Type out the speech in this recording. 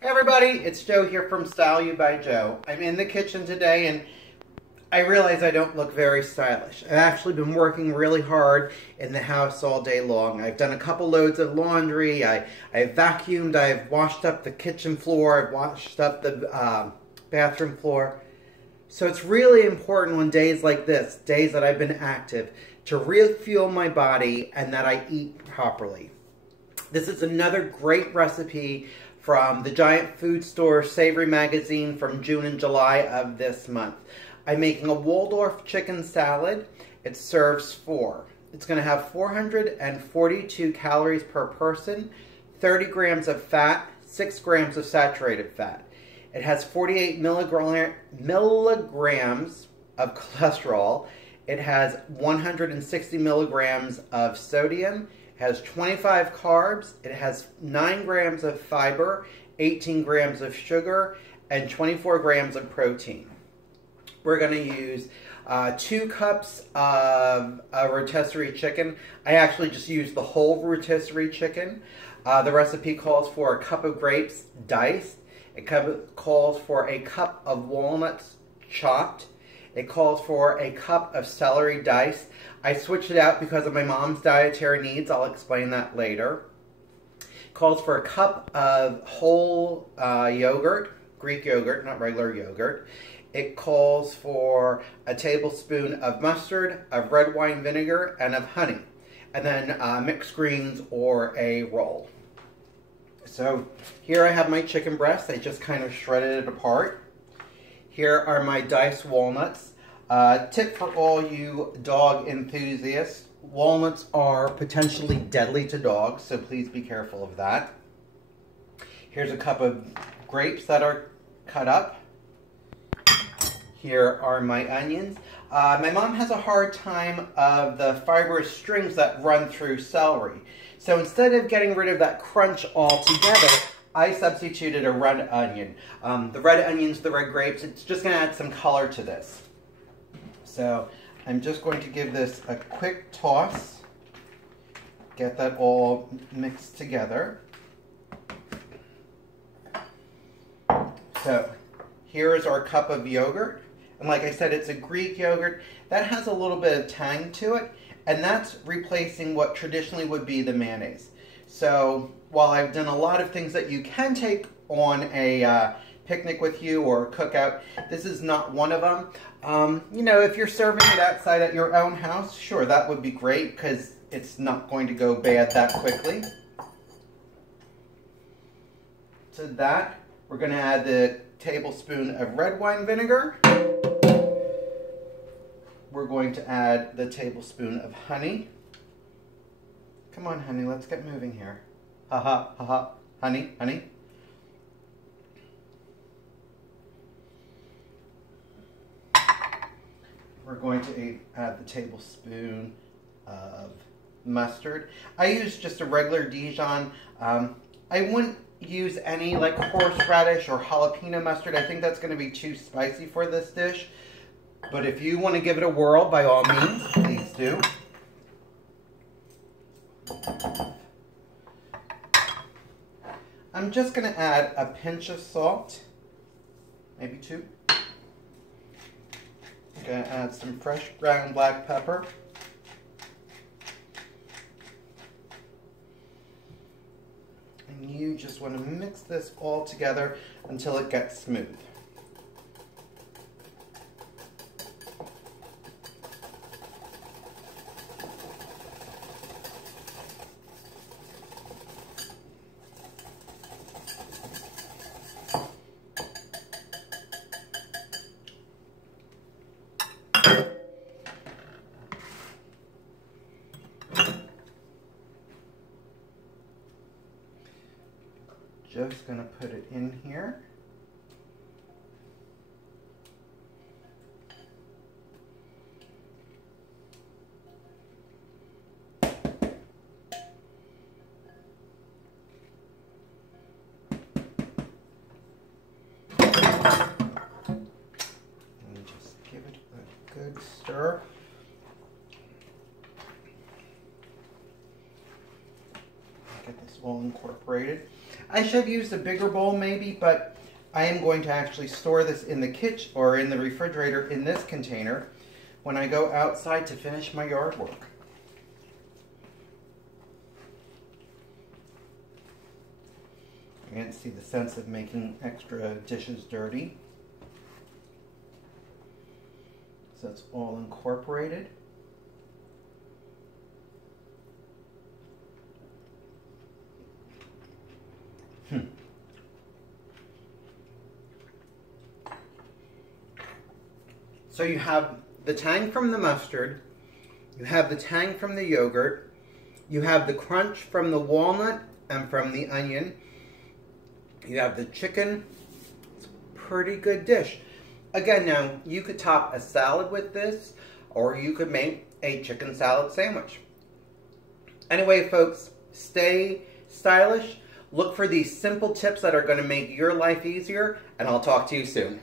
Hey everybody, it's Joe here from Style You by Joe. I'm in the kitchen today and I realize I don't look very stylish. I've actually been working really hard in the house all day long. I've done a couple loads of laundry, I've vacuumed, I've washed up the kitchen floor, I've washed up the bathroom floor. So it's really important on days like this, days that I've been active, to refuel my body and that I eat properly. This is another great recipe from the Giant Food Store Savory magazine from June and July of this month. I'm making a Waldorf Chicken Salad. It serves four. It's going to have 442 calories per person, 30 grams of fat, 6 grams of saturated fat. It has 48 milligrams of cholesterol. It has 160 milligrams of sodium. Has 25 carbs, it has 9 grams of fiber, 18 grams of sugar, and 24 grams of protein. We're going to use 2 cups of rotisserie chicken. I actually just used the whole rotisserie chicken. The recipe calls for a cup of grapes diced. It calls for a cup of walnuts chopped. It calls for a cup of celery diced. I switched it out because of my mom's dietary needs. I'll explain that later. It calls for a cup of whole yogurt, Greek yogurt, not regular yogurt. It calls for a tablespoon of mustard, of red wine vinegar, and of honey. And then mixed greens or a roll. So here I have my chicken breast. I just kind of shredded it apart. Here are my diced walnuts. Tip for all you dog enthusiasts, walnuts are potentially deadly to dogs, so please be careful of that. Here's a cup of grapes that are cut up. Here are my onions. My mom has a hard time of the fibrous strings that run through celery. So instead of getting rid of that crunch altogether, I substituted a red onion. The red onions, the red grapes, it's just going to add some color to this. So I'm just going to give this a quick toss. Get that all mixed together. So here is our cup of yogurt. And like I said, it's a Greek yogurt. That has a little bit of tang to it. And that's replacing what traditionally would be the mayonnaise. So while I've done a lot of things that you can take on a picnic with you or a cookout, this is not one of them. You know, if you're serving it outside at your own house, sure, that would be great because it's not going to go bad that quickly. To that, we're going to add the tablespoon of red wine vinegar. We're going to add the tablespoon of honey. Come on, honey, let's get moving here. Ha ha, ha ha, honey, honey. We're going to add the tablespoon of mustard. I use just a regular Dijon. I wouldn't use any like horseradish or jalapeno mustard. I think that's going to be too spicy for this dish. But if you want to give it a whirl, by all means, please do. I'm just going to add a pinch of salt, maybe 2. I'm going to add some fresh ground black pepper. And you just want to mix this all together until it gets smooth. Just going to put it in here. And just give it a good stir. Get this all incorporated. I should have used a bigger bowl maybe, but I am going to actually store this in the kitchen or in the refrigerator in this container when I go outside to finish my yard work. I can see the sense of making extra dishes dirty. So it's all incorporated. So you have the tang from the mustard, you have the tang from the yogurt, you have the crunch from the walnut and from the onion, you have the chicken. It's a pretty good dish. Again, now, you could top a salad with this, or you could make a chicken salad sandwich. Anyway, folks, stay stylish. Look for these simple tips that are going to make your life easier, and I'll talk to you soon.